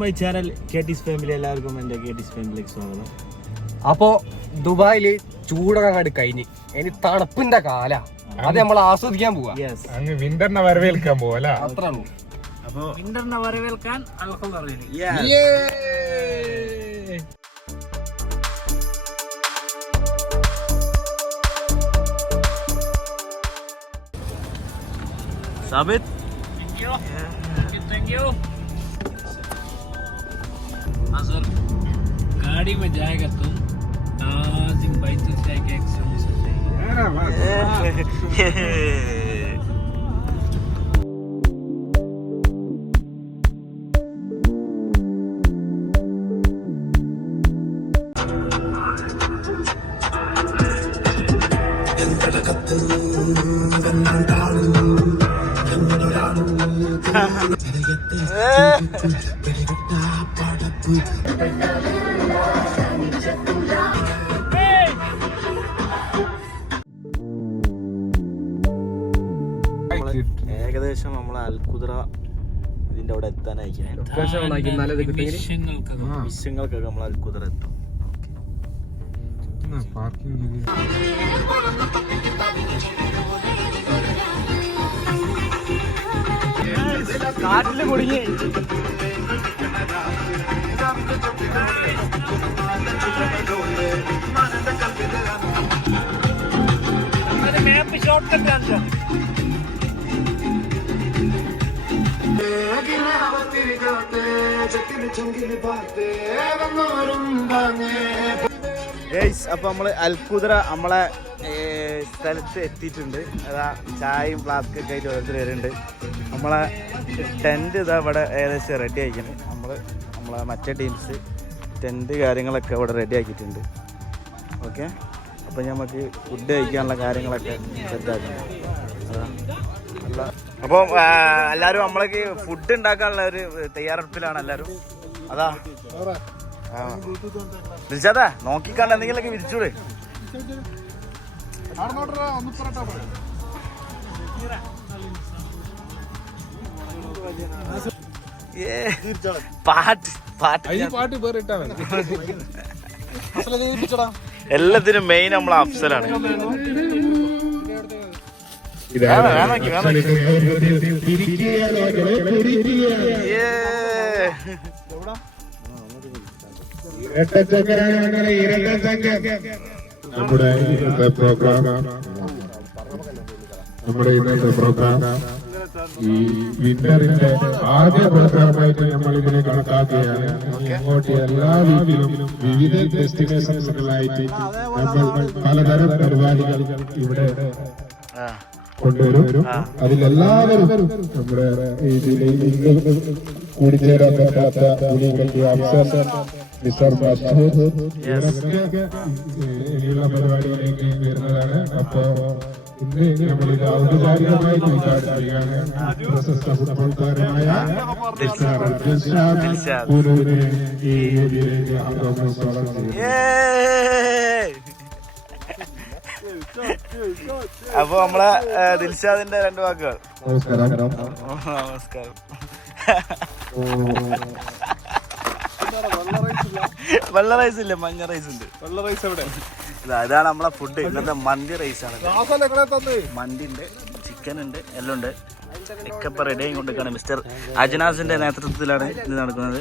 My channel KT's family, എല്ലാവർക്കും എൻ്റെ KT's ഫാമിലിയിലേക്ക് സ്വാഗതം. അപ്പോ ദുബായില് ചൂടൊക്കെ അങ്ങോട്ട് കഴിഞ്ഞ് ഇനി തണുപ്പിന്റെ കാല അത് നമ്മൾ ആസ്വദിക്കാൻ പോവാ. അങ്ങ് വിന്ററിനെ വരവേൽക്കാൻ പോവല്ലേ? അത്രേ ഉള്ളൂ. അപ്പൊ വിന്ററിനെ വരവേൽക്കാൻ സാബിത് थैंक यू। सर गाड़ी में जाएगा तुम नाजिम भाई तो जाएगा एक समोसा ഏകദേശം നമ്മളെ അൽകുദ്ര ഇതിന്റെ അവിടെ എത്താനായിരിക്കും. വിഷയങ്ങൾക്കൊക്കെ നമ്മൾ അൽകുദ്ര എത്തും. കാട്ടില് കുടുങ്ങി मैप शॉर्टकट आंसर അപ്പൊ നമ്മള് അൽകുദ്ര നമ്മളെ സ്ഥലത്ത് എത്തിയിട്ടുണ്ട്. അതാ ചായയും ഫ്ലാസ്ക് ഒക്കെ ആയിട്ട് ഓരോരുത്തർ വരുന്നുണ്ട്. നമ്മളെ ടെൻറ്റ് ഇതാ ഇവിടെ ഏകദേശം റെഡി ആക്കിയിട്ടുണ്ട്. നമ്മളെ മറ്റേ ടീംസ് ടെൻറ്റ് കാര്യങ്ങളൊക്കെ ഇവിടെ റെഡി ആക്കിയിട്ടുണ്ട്. ഓക്കെ, അപ്പം നമുക്ക് ഫുഡ് കഴിക്കാനുള്ള കാര്യങ്ങളൊക്കെ സെറ്റാക്കുന്നുണ്ട്. അതാ അപ്പോൾ എല്ലാവരും നമ്മളേക്ക് ഫുഡ് ഉണ്ടാക്കാനുള്ള ഒരു തയ്യാറെടുപ്പിലാണ് എല്ലാവരും. അതാ വിളിച്ചാതാ നോക്കിക്കാണ്ട് എന്തെങ്കിലുമൊക്കെ വിരിച്ചൂടെ. എല്ലാത്തിനും മെയിൻ നമ്മളെ അഫ്സലാണ്. നമ്മുടെ ഇന്നത്തെ പ്രോഗ്രാം ഈ വിന്ററിന്റെ ആദ്യ പ്രോഗ്രാമായിട്ട് നമ്മൾ ഇതിനെ കണക്കാക്കുകയാണ്. അങ്ങോട്ട് എല്ലാ വീട്ടിലും വിവിധ ഡെസ്റ്റിനേഷനുകളായിട്ട് നമ്മൾ പലതരം പരിപാടികൾ ഇവിടെ കൊണ്ടുവരും. അതിലെല്ലാവരും നമ്മുടെ ഇതിൽ കൂടിച്ചേരാൻ പറ്റാത്ത ഇനിയുള്ള പരിപാടികളിലേക്ക് വരുന്നതാണ്. അപ്പോ ഇന്ന് നമ്മളിത് ഔപചാരികമായി ഉദ്ഘാടനം പ്രശസ്ത ഫുട്ബോൾ താരമായ ഈ വേദിയിലേക്ക് ആഗമനം സ്വാഗതം ചെയ്യുന്നു. അപ്പൊ നമ്മളെ ദിൽഷാദിന്റെ രണ്ട് വാക്കുകൾ. നമസ്കാരം. വെള്ള റൈസ് ഇല്ല, മഞ്ഞ റൈസ് ഉണ്ട്. വെള്ള റൈസ് എവിടെ? ഇതാണ് നമ്മളെ ഫുഡ്. ഇന്നത്തെ മന്തി റൈസാണ്. മന്തി ഉണ്ട്, ചിക്കൻ ഉണ്ട്, എല്ലാം ഉണ്ട്. ഒക്കെ ഇപ്പൊ റെഡി ആയി കൊണ്ടിരിക്കുകയാണ്. മിസ്റ്റർ അജ്നാസിന്റെ നേതൃത്വത്തിലാണ് ഇത് നടക്കുന്നത്.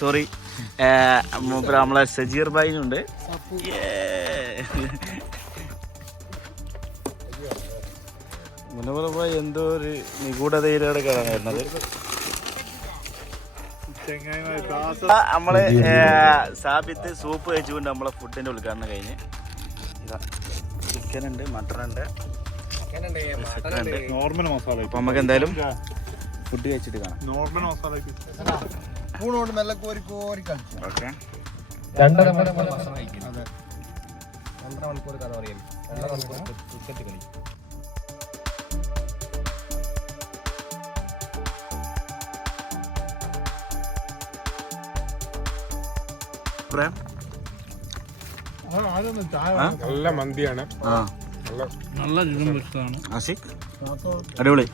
സോറി, നമ്മളെ സജീർ ഭായിനുണ്ട്. മുനവറ എന്തോ ഒരു നിഗൂഢതയിലൂടെ കാണാൻ വരുന്നത്. നമ്മള് സാബിത്ത് സൂപ്പ് കഴിച്ചുകൊണ്ട് നമ്മളെ ഫുഡിന്റെ ഉദ്ഘാടനം കഴിഞ്ഞ്. ചിക്കൻ ഉണ്ട്, മട്ടൺ ഉണ്ട്, നോർമൽ മസാല. അപ്പൊ നമുക്ക് എന്തായാലും ഫുഡ് കഴിച്ചിട്ട് കാണാം. Normal masala okay. 2.5 മണിക്കൂർ കഥ പറയും. 2.5 മണിക്കൂർ ക്രിക്കറ്റ് കളി. നല്ല മന്തിയാണ്. നല്ല അടിപൊളി.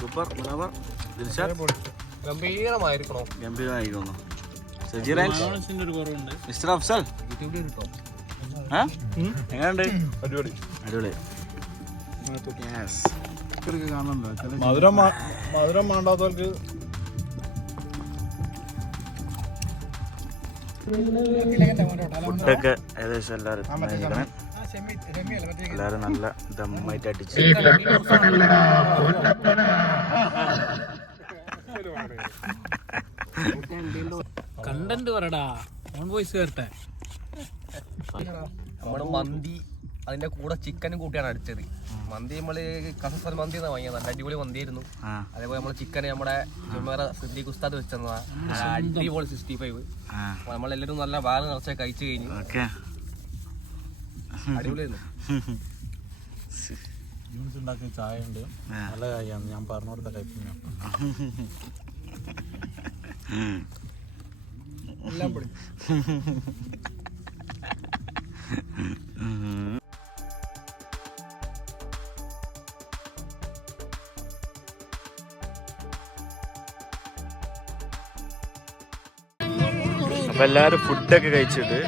സൂപ്പർ. ഗംഭീരമായിരിക്കണോ? ഗംഭീരമായിരിക്കുന്നു. ഒരു കുറവുണ്ട്. മിസ്റ്റർ അഫ്സൽ എങ്ങനെയുണ്ട്? അടിപൊളി. മധുരം വേണ്ടാത്തവർക്ക് ഫുഡൊക്കെ ഏകദേശം എല്ലാവരും എല്ലാവരും നല്ല ദമ്മായിട്ട് അടിച്ച് കണ്ടന്റ് പറടാ, ഓൺ വോയിസ് കേട്ടെ. നമ്മള് മന്തി അതിന്റെ കൂടെ ചിക്കനും കൂട്ടിയാണ് അടിച്ചത്. മന്തി നമ്മള് കസഫൽ മന്തി എന്നാ വാങ്ങിയത്. നല്ല അടിപൊളി മന്തിയായിരുന്നു. അതേപോലെ നമ്മള് ചിക്കൻ നമ്മുടെ സിദ്ദീഖ് ഉസ്താദ് വെച്ചതാ അടിപൊളി 65. നമ്മളെല്ലാരും നല്ല വാല് നിറച്ച കഴിച്ചു കഴിഞ്ഞു. അടിപൊളിയായിരുന്നു. ഉണ്ടാക്കിയ ചായ ഉണ്ട്, നല്ല കാര്യമാണ്. ഞാൻ പറഞ്ഞു കൊടുത്ത ടൈപ്പിങ് എല്ലാം പൊളി. അപ്പൊ എല്ലാവരും ഫുഡൊക്കെ കഴിച്ചിട്ട്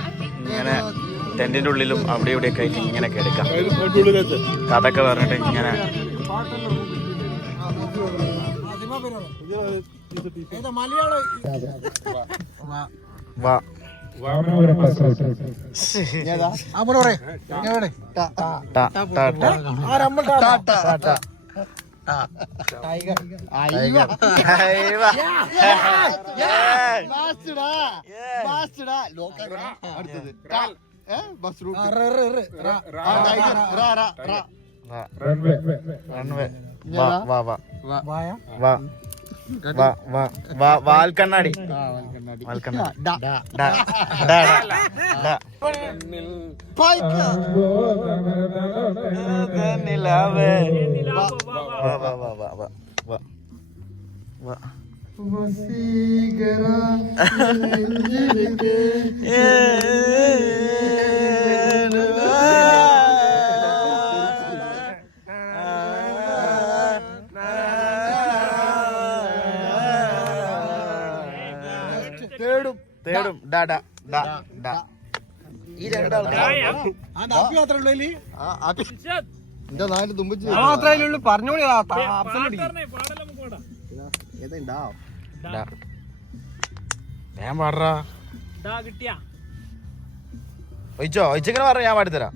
ഇങ്ങനെ ടെന്റിന്റെ ഉള്ളിലും അവിടെ ഇവിടെയൊക്കെ ആയിട്ട് ഇങ്ങനെ കിടക്കാം. കഥയൊക്കെ പറഞ്ഞിട്ട് ഇങ്ങനെ വാ വാൽക്കണ്ണാടി തേടും ഈ രണ്ടാൾക്കാരുള്ളൂ. പറഞ്ഞോളി. ഞാൻ പാടാ ഒഴിച്ചിങ്ങനെ പറഞ്ഞ ഞാൻ പാടിത്തരാം.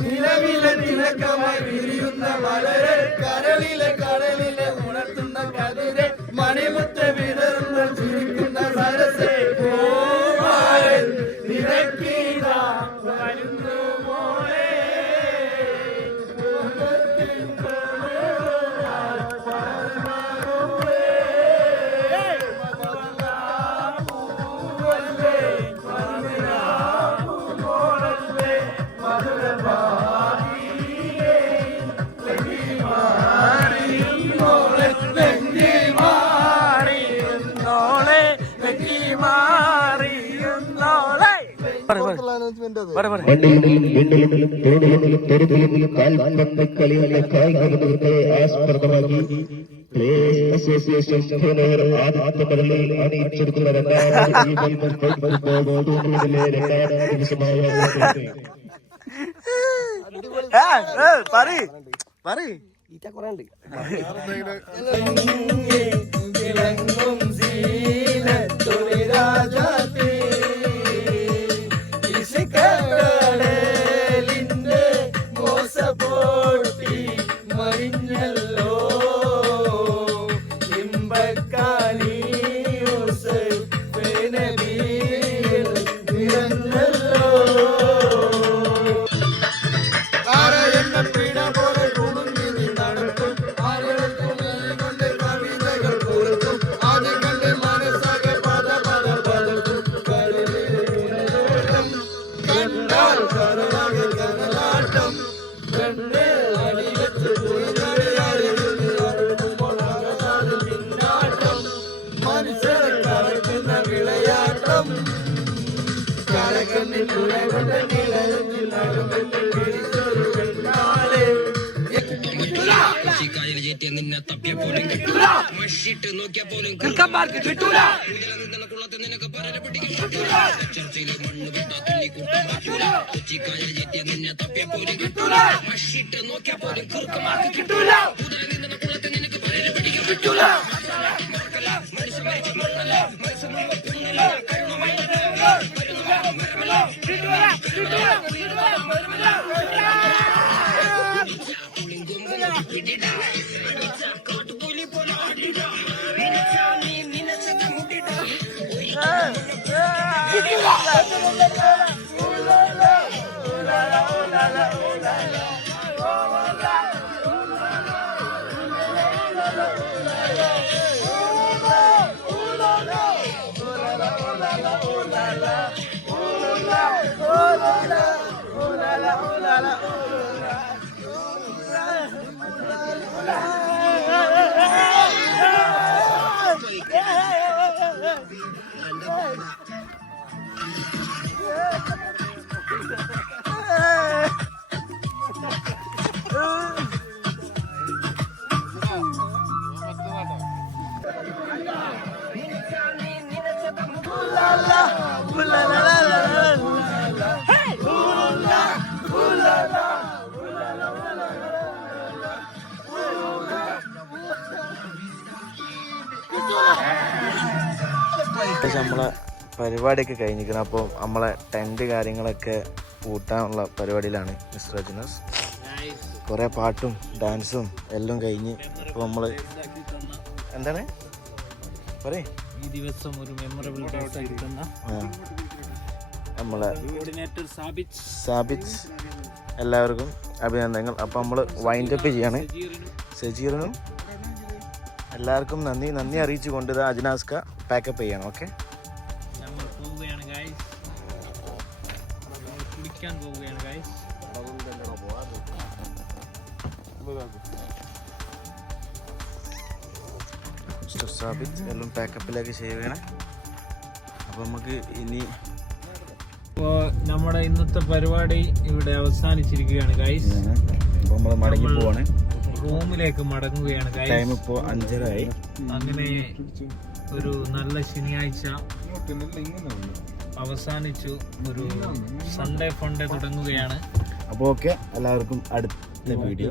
നിലവിലെ തിലക്കമായി വിരിയുന്ന വളരെ കരളിലെ കടലിലെ ഉണർത്തുന്ന കതിരെ മണിമുത്ത വിടർന്ന ചിരിക്കുന്ന സരസേ പൂമാരൻ നിരക്കീതാ വരുന്നു മോളെ മോസപ്പോട്ടി മറിഞ്ഞല്ലോ നിന്നെ തപ്പിയ പോലും കിട്ടൂല മഷിട്ട് നോക്കിയ പോലും കൃക്കന്മാർക്ക് കിട്ടൂല കുളത്ത് നിനക്ക് പരരെ പിടിക്കാൻ പറ്റൂല ചർച്ചയിലെ മണ്ണ് പെട്ടാ തുള്ളി കൂട്ടാൻ പറ്റൂല കൊച്ചിക്കായൽ ചെത്തിയ നിന്നെ തപ്പിയ പോലും കിട്ടൂല മഷിട്ട് നോക്കിയ പോലും കൃക്കന്മാർക്ക് കിട്ടൂല നിന്നെ കുളത്ത് നിനക്ക് പരരെ പിടിക്കാൻ പറ്റൂല മനുഷ്യ മരിച്ച മണ്ണല്ല മനസ്സ് മുഴുവൻ കരുണമല്ല നമ്മളെ പരിപാടിയൊക്കെ കഴിഞ്ഞിരിക്കണം. അപ്പോൾ നമ്മളെ ടെൻറ്റ് കാര്യങ്ങളൊക്കെ കൂട്ടാനുള്ള പരിപാടിയിലാണ് മിസ്റ്റർ അജിനസ്. കുറേ പാട്ടും ഡാൻസും എല്ലാം കഴിഞ്ഞ് ഇപ്പോൾ നമ്മൾ എന്താണ് പറയേ ഈ ദിവസം ഒരു മെമ്മറബിൾ ഡേറ്റ് ആയിരിക്കുന്ന നമ്മളെ കോർഡിനേറ്റർ സാബിത്ത് എല്ലാവർക്കും അഭിനന്ദനങ്ങൾ. അപ്പോൾ നമ്മൾ വൈൻഡപ്പ് ചെയ്യാണ്. സജീറിനും എല്ലാവർക്കും നന്ദി അറിയിച്ചു കൊണ്ട് അജിനാസ്ക പാക്കപ്പ് ചെയ്യണം. ഓക്കെ, നമ്മൾ പോവുകയാണ് ഗൈസ്, കുടിക്കാൻ പോവുകയാണ് ഗൈസ്. മിസ്റ്റർ സാബിത്ത് എല്ലാം പാക്കപ്പിലേക്ക് ചെയ്യുകയാണ്. അപ്പോൾ നമുക്ക് ഇനി അപ്പോൾ നമ്മുടെ ഇന്നത്തെ പരിപാടി ഇവിടെ അവസാനിച്ചിരിക്കുകയാണ് ഗൈസ്. അപ്പോൾ നമ്മൾ മടങ്ങി പോവാണ്, റൂമിലേക്ക് മടങ്ങുകയാണ് ഗൈസ്. ടൈം ഇപ്പോൾ 5:30 അങ്ങനെ ഒരു നല്ല ശനിയാഴ്ച അവസാനിച്ചു, ഒരു സൺഡേ ഫണ്ടേ തുടങ്ങുകയാണ്. അപ്പോൾ ഓക്കെ, എല്ലാവർക്കും അടുത്ത വീഡിയോ.